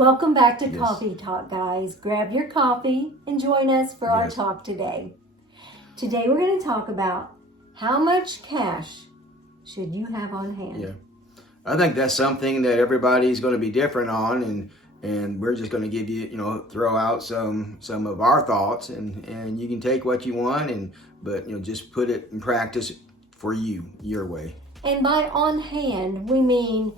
Welcome back to Yes. Coffee Talk, guys. Grab your coffee and join us for our Yes. talk today. Today we're going to talk about how much cash should you have on hand. Yeah. I think that's something that everybody's going to be different on, and we're just going to give you, throw out some of our thoughts, and you can take what you want, but just put it in practice for you, your way. And by on hand, we mean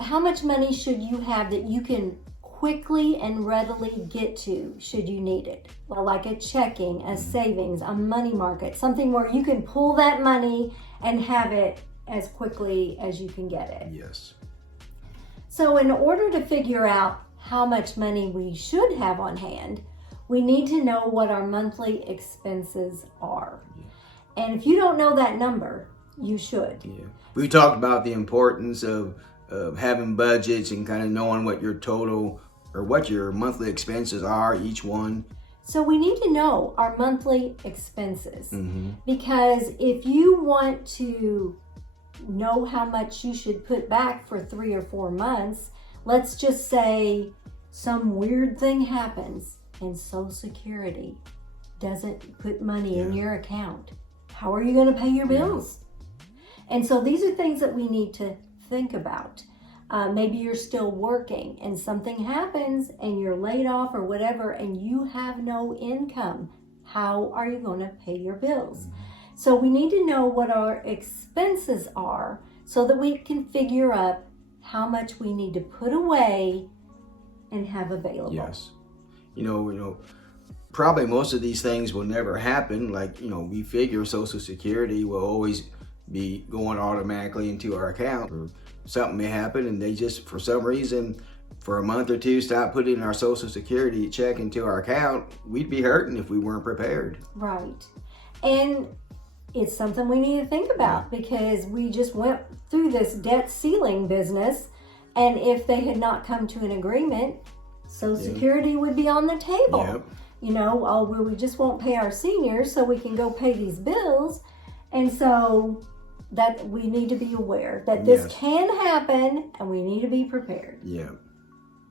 how much money should you have that you can quickly and readily get to should you need it. Well, like a checking, a savings, a money market, something where you can pull that money and have it as quickly as you can get it. Yes. So in order to figure out how much money we should have on hand, we need to know what our monthly expenses are. Yeah. And if you don't know that number, you should. Yeah. We talked about the importance of having budgets and kind of knowing what your total or what your monthly expenses are, each one. So we need to know our monthly expenses, because if you want to know how much you should put back for 3 or 4 months, let's just say some weird thing happens and Social Security doesn't put money in your account. How are you going to pay your bills? And so these are things that we need to think about. Maybe you're still working and something happens and you're laid off or whatever and you have no income. How are you going to pay your bills? So we need to know what our expenses are so that we can figure out how much we need to put away and have available. Yes. Probably most of these things will never happen. Like, we figure Social Security will always be going automatically into our account. Or something may happen and they just, for some reason, for a month or two, stop putting our Social Security check into our account. We'd be hurting if we weren't prepared. Right. And it's something we need to think about because we just went through this debt ceiling business, and if they had not come to an agreement, Social Security would be on the table. Yep. We just won't pay our seniors so we can go pay these bills. And so that we need to be aware that this can happen and we need to be prepared. Yeah.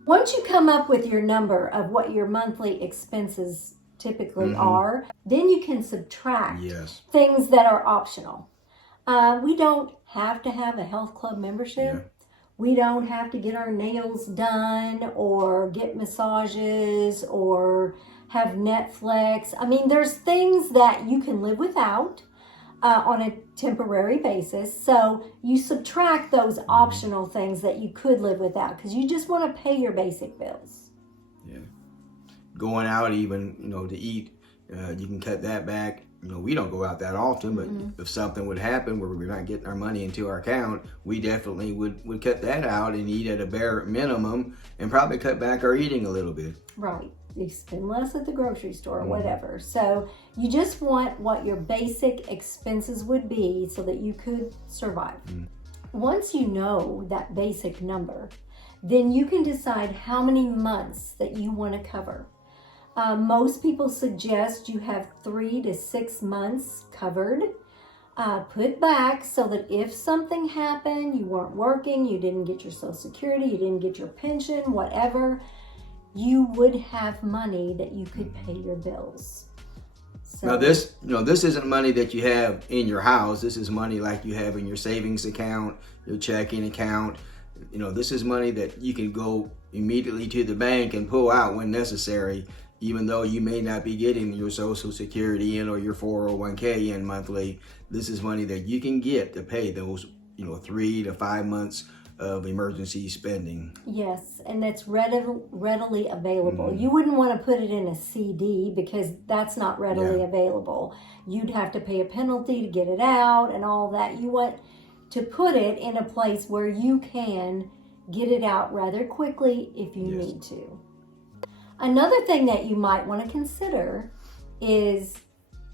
Once you come up with your number of what your monthly expenses typically are, then you can subtract things that are optional. We don't have to have a health club membership. Yeah. We don't have to get our nails done or get massages or have Netflix. I mean, there's things that you can live without on a temporary basis. So you subtract those optional things that you could live without because you just want to pay your basic bills. Yeah. Going out even, to eat, you can cut that back. We don't go out that often, but if something would happen where we're not getting our money into our account, we definitely would cut that out and eat at a bare minimum and probably cut back our eating a little bit. Right. You spend less at the grocery store or whatever. So you just want what your basic expenses would be so that you could survive. Once you know that basic number, then you can decide how many months that you want to cover. Most people suggest you have 3 to 6 months covered, put back so that if something happened, you weren't working, you didn't get your Social Security, you didn't get your pension, whatever, you would have money that you could pay your bills. So, now this isn't money that you have in your house. This is money like you have in your savings account, your checking account. This is money that you can go immediately to the bank and pull out when necessary, even though you may not be getting your Social Security in or your 401k in monthly. This is money that you can get to pay those, 3 to 5 months of emergency spending. Yes, and that's readily available. You wouldn't want to put it in a CD because that's not readily available. You'd have to pay a penalty to get it out and all that. You want to put it in a place where you can get it out rather quickly if you need to. Another thing that you might want to consider is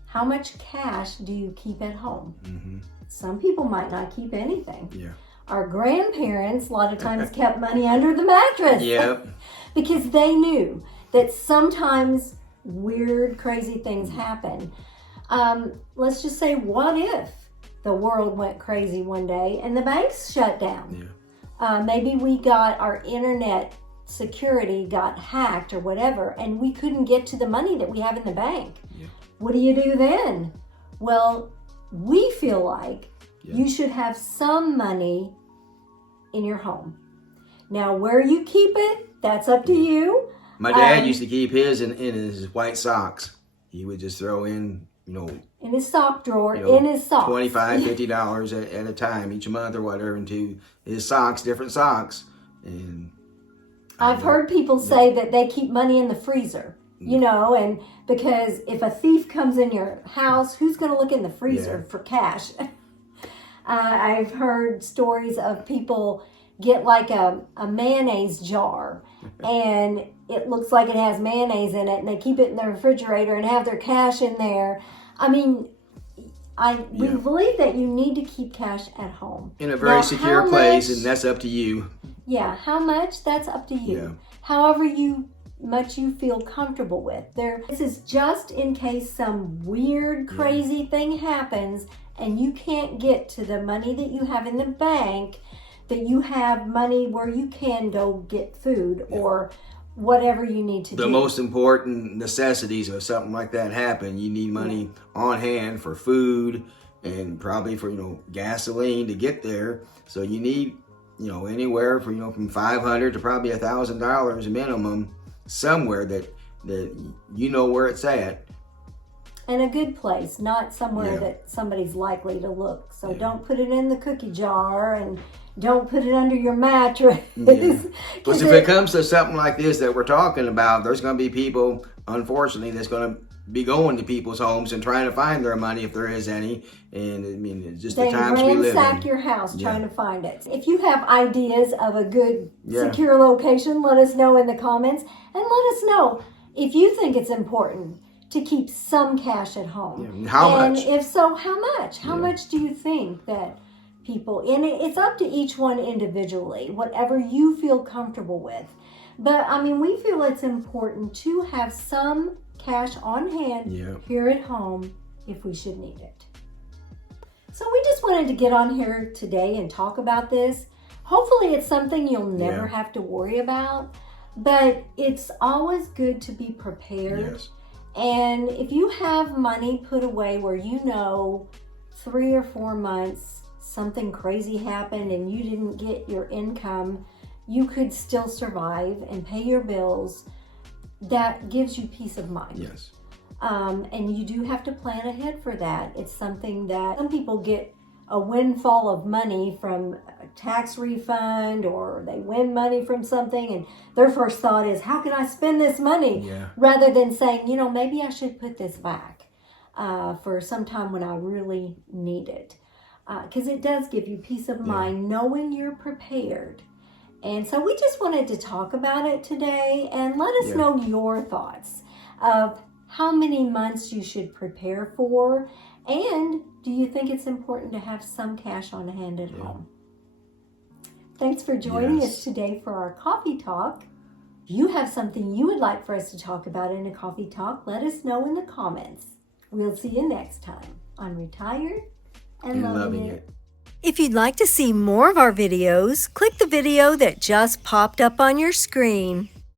how much cash do you keep at home? Some people might not keep anything. Yeah. Our grandparents a lot of times kept money under the mattress because they knew that sometimes weird, crazy things happen. Let's just say, what if the world went crazy one day and the banks shut down? Maybe we got our internet security got hacked or whatever, and we couldn't get to the money that we have in the bank. Yeah. What do you do then? Well, we feel like you should have some money in your home. Now, where you keep it, that's up to you. My dad used to keep his in his white socks. He would just throw in, in his sock drawer, in his socks. $25, $50 at a time each month or whatever into his socks, different socks. And I've heard people say that they keep money in the freezer, and because if a thief comes in your house, who's going to look in the freezer for cash? I've heard stories of people get like a mayonnaise jar and it looks like it has mayonnaise in it and they keep it in the refrigerator and have their cash in there. I mean, we believe that you need to keep cash at home. In a very secure place, and that's up to you. Yeah, how much? That's up to you. Yeah. However much you feel comfortable with. This is just in case some weird, crazy thing happens and you can't get to the money that you have in the bank, that you have money where you can go get food or whatever you need to do. The most important necessities of something like that happen, you need money on hand for food and probably for, gasoline to get there. So you need, anywhere from, from $500 to probably $1,000 minimum somewhere that where it's at. And a good place, not somewhere that somebody's likely to look. So don't put it in the cookie jar and don't put it under your mattress. Because if it comes to something like this that we're talking about, there's going to be people, unfortunately, that's going to be going to people's homes and trying to find their money if there is any. And I mean, it's just the times we live in. They ransack your house trying to find it. If you have ideas of a good secure location, let us know in the comments. And let us know if you think it's important to keep some cash at home. How much? And if so, how much? How much do you think that people, and it's up to each one individually, whatever you feel comfortable with. But I mean, we feel it's important to have some cash on hand here at home if we should need it. So we just wanted to get on here today and talk about this. Hopefully it's something you'll never have to worry about, but it's always good to be prepared. Yes. And if you have money put away where 3 or 4 months something crazy happened and you didn't get your income, you could still survive and pay your bills. That gives you peace of mind. Yes. And you do have to plan ahead for that. It's something that some people get a windfall of money from a tax refund, or they win money from something and their first thought is, how can I spend this money? Rather than saying, maybe I should put this back for some time when I really need it. Because it does give you peace of mind knowing you're prepared. And so we just wanted to talk about it today and let us know your thoughts of how many months you should prepare for, and do you think it's important to have some cash on hand at home? Thanks for joining us today for our coffee talk. If you have something you would like for us to talk about in a coffee talk, let us know in the comments. We'll see you next time on Retired and Loving It. If you'd like to see more of our videos, click the video that just popped up on your screen.